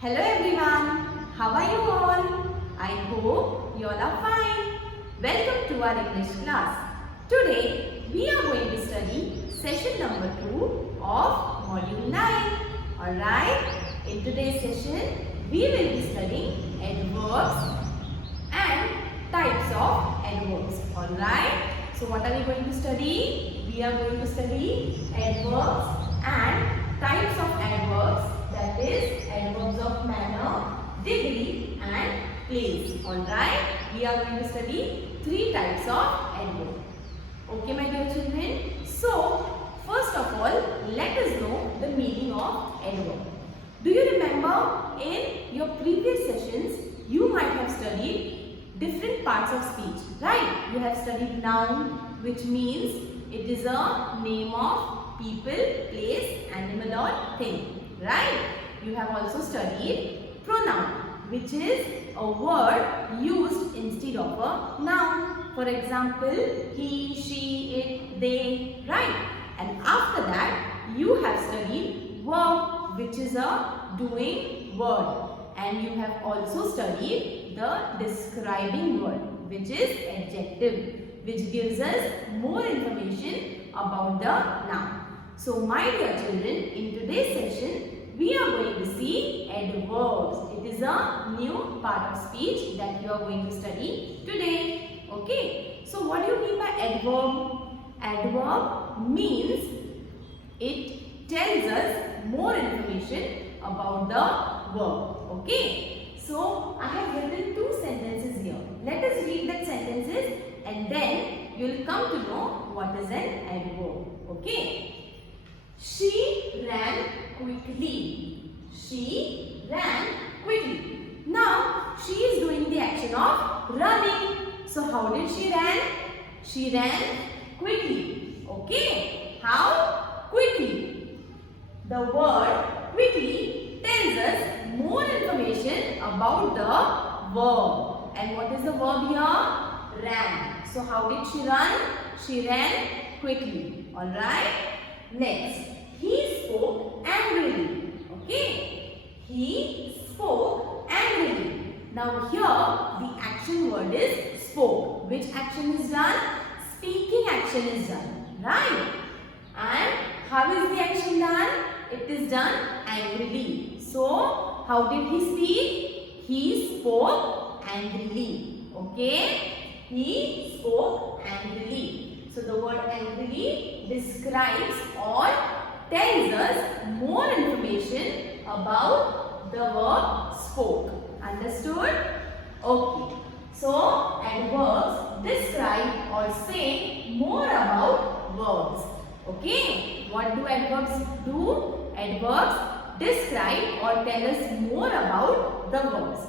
Hello everyone, how are you all? I hope you all are fine. Welcome to our English class. Today we are going to study session number 2 of module 9. Alright, in today's session we will be studying adverbs and types of adverbs. Alright, so what are we going to study? We are going to study adverbs and types of adverbs, that is adverbs of manner, degree and place. Alright, we are going to study 3 types of adverb. Okay my dear children. So first of all, let us know the meaning of adverb. Do you remember in your previous sessions you might have studied different parts of speech, right? You have studied noun, which means it is a name of people, place, animal or thing, right? You have also studied pronoun, which is a word used instead of a noun. For example, he, she, it, they, right? And after that, you have studied verb, which is a doing word. And you have also studied the describing word, which is adjective, which gives us more information about the noun. So my dear children, in today's session, we are going to see adverbs. It is a new part of speech that you are going to study today. Okay. So what do you mean by adverb? Adverb means it tells us more information about the verb. Okay. So I have written 2 sentences here. Let us read that sentences and then you will come to know what is an adverb. Okay. She ran quickly. She ran quickly. Now, she is doing the action of running. So, how did she run? She ran quickly. Okay. How? Quickly. The word quickly tells us more information about the verb. And what is the verb here? Ran. So, how did she run? She ran quickly. Alright. Next, he spoke angrily. Okay. He spoke angrily. Now here the action word is spoke. Which action is done? Speaking action is done. Right? And how is the action done? It is done angrily. So how did he speak? He spoke angrily. Okay. He spoke angrily. So the word angrily describes or tells us more information about the verb spoke. Understood? Okay. So adverbs describe or say more about verbs. Okay. What do adverbs do? Adverbs describe or tell us more about the verbs.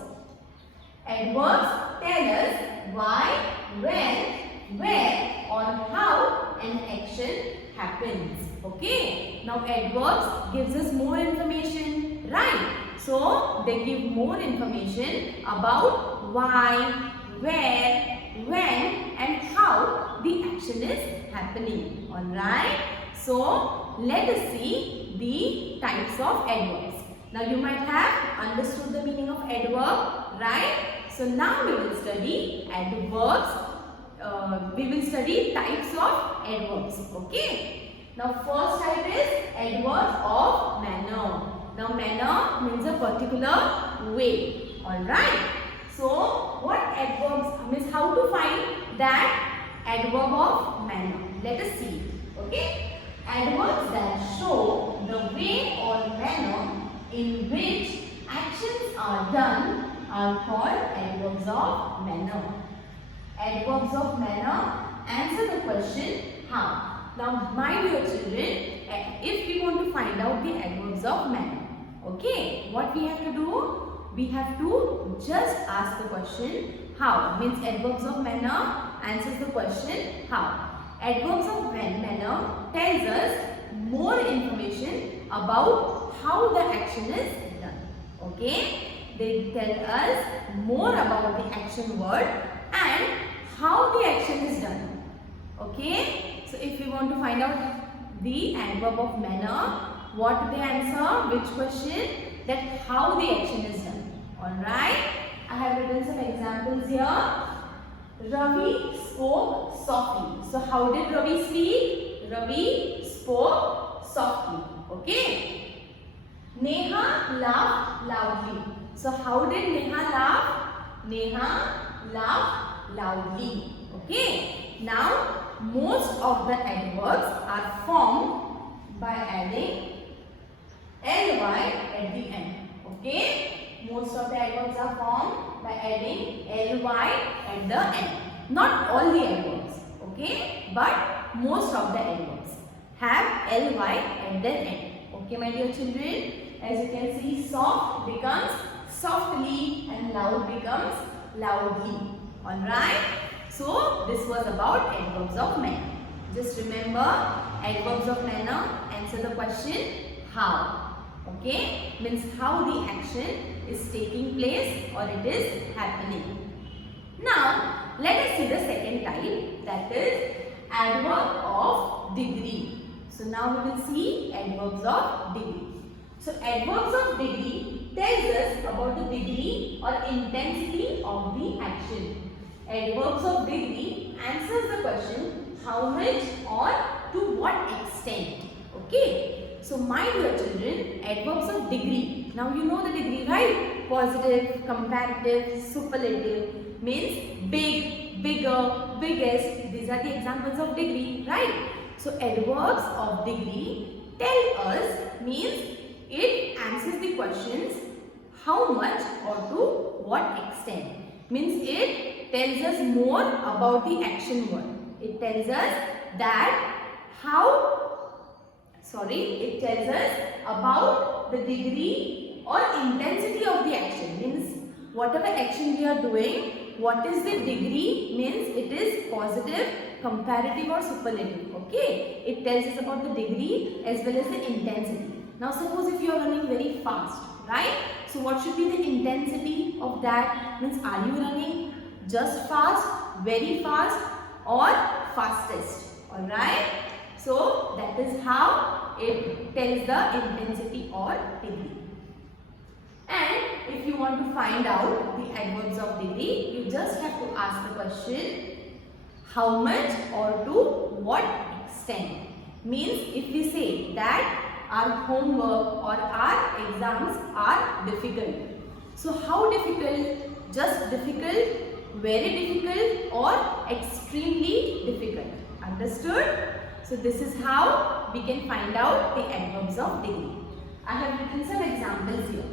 Adverbs tell us why, when, where or how an action happens. Okay. Now adverbs gives us more information, right? So they give more information about why, where, when and how the action is happening. Alright. So let us see the types of adverbs. Now you might have understood the meaning of adverb, right? So now we will study adverbs. We will study types of adverbs. Okay. Now first type is adverb of manner. Now manner means a particular way. Alright. So what adverbs means, how to find that adverb of manner. Let us see. Okay. Adverbs that show the way or manner in which actions are done are called adverbs of manner. Adverbs of manner answer the question how. Now my dear children, if we want to find out the adverbs of manner, okay, what we have to do? We have to just ask the question how. Means adverbs of manner answers the question how. Adverbs of manner tells us more information about how the action is done. Okay. They tell us more about the action word and how the action is done. Okay. So if we want to find out the adverb of manner, what do they answer? Which question? that how the action is done. Alright, I have written some examples here. Ravi spoke softly. So how did Ravi speak? Ravi spoke softly. Okay. Neha laughed loudly. So how did Neha laugh? Neha laughed loudly. Okay. Now most of the adverbs are formed by adding ly at the end. Okay. Most of the adverbs are formed by adding ly at the end. Not all the adverbs. Okay. But most of the adverbs have ly at their end. Okay, my dear children. As you can see, soft becomes softly and loud becomes loudly. Alright. So this was about adverbs of manner. Just remember, adverbs of manner answer the question how. Okay, means how the action is taking place or it is happening. Now let us see the second type, that is adverb of degree. So now we will see adverbs of degree. So adverbs of degree tells us about the degree or intensity of the action. Adverbs of degree answers the question how much or to what extent. Okay. So my dear children, adverbs of degree. Now you know the degree, right? Positive, comparative, superlative means big, bigger, biggest. These are the examples of degree, right? So adverbs of degree tell us means it answers the questions how much or to what extent. Means it tells us more about the action word. It tells us that it tells us about the degree or intensity of the action. Means whatever action we are doing, what is the degree means it is positive, comparative or superlative. Okay. It tells us about the degree as well as the intensity. Now suppose if you are running very fast, right? So what should be the intensity of that? Means are you running just fast, very fast or fastest? Alright. So that is how it tells the intensity or degree. And if you want to find out the adverbs of degree, you just have to ask the question how much or to what extent. Means if we say that our homework or our exams are difficult. So how difficult? Just difficult, very difficult or extremely difficult. Understood? So this is how we can find out the adverbs of degree. I have written some examples here.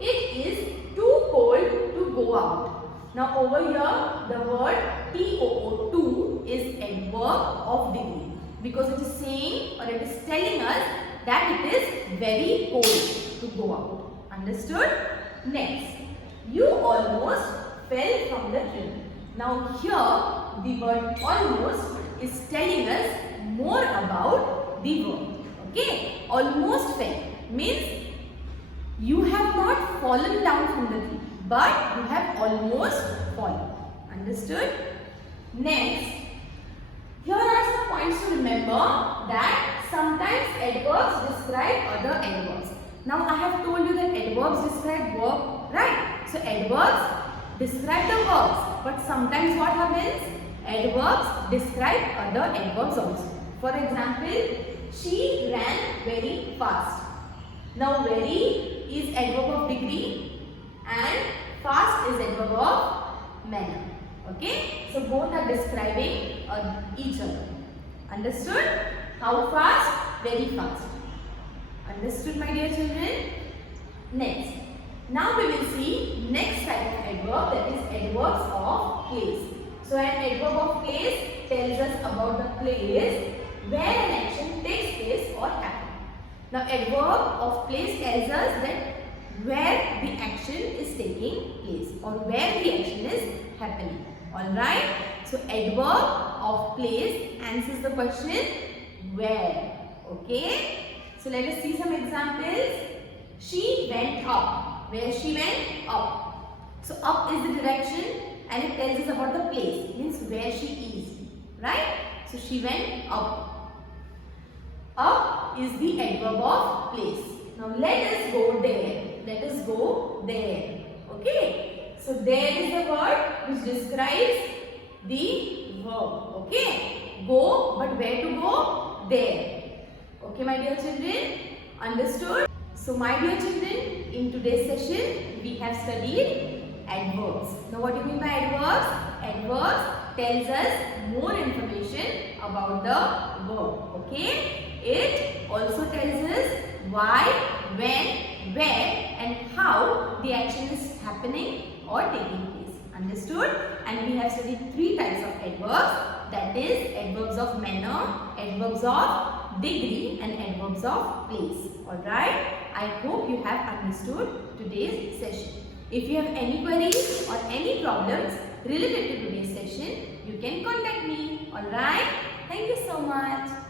It is too cold to go out. Now over here the word too is adverb of degree because it is saying or it is telling us that it is very cold to go out. Understood? Next, you almost fell from the tree. Now here the word almost is telling us more about the verb. Okay, almost fell means you have not fallen down from the tree, but you have almost fallen. Understood? Next, here are some points to remember that sometimes adverbs describe other adverbs. Now I have told you that adverbs describe verb, right? So adverbs describe the verbs, but sometimes what happens? Adverbs describe other adverbs also. For example, she ran very fast. Now very is adverb of degree and fast is adverb of manner. Okay, so both are describing each other. Understood? How fast? Very fast. Understood, my dear children? Next, now we will see next type of adverb, that is adverbs of place. So an adverb of place tells us about the place where an action takes place or happens. Now adverb of place tells us that where the action is taking place or where the action is happening. Alright. So adverb of place answers the question where. Okay. So let us see some examples. She went up. Where she went? Up. So up is the direction and it tells us about the place. Means where she is. Right. So she went up. Up is the adverb of place. Now let us go there. Let us go there. Okay. So there is a word which describes the verb. Okay. Go, but where to go? There. Okay, my dear children. Understood? So my dear children, in today's session we have studied adverbs. Now what do you mean by adverbs? Adverbs tells us more information about the verb. Okay. It also tells us why, when, where and how the action is happening or taking place. Understood? And we have studied three types of adverbs, that is adverbs of manner, adverbs of degree and adverbs of place. Alright? I hope you have understood today's session. If you have any queries or any problems related to today's session, you can contact me. Alright? Thank you so much.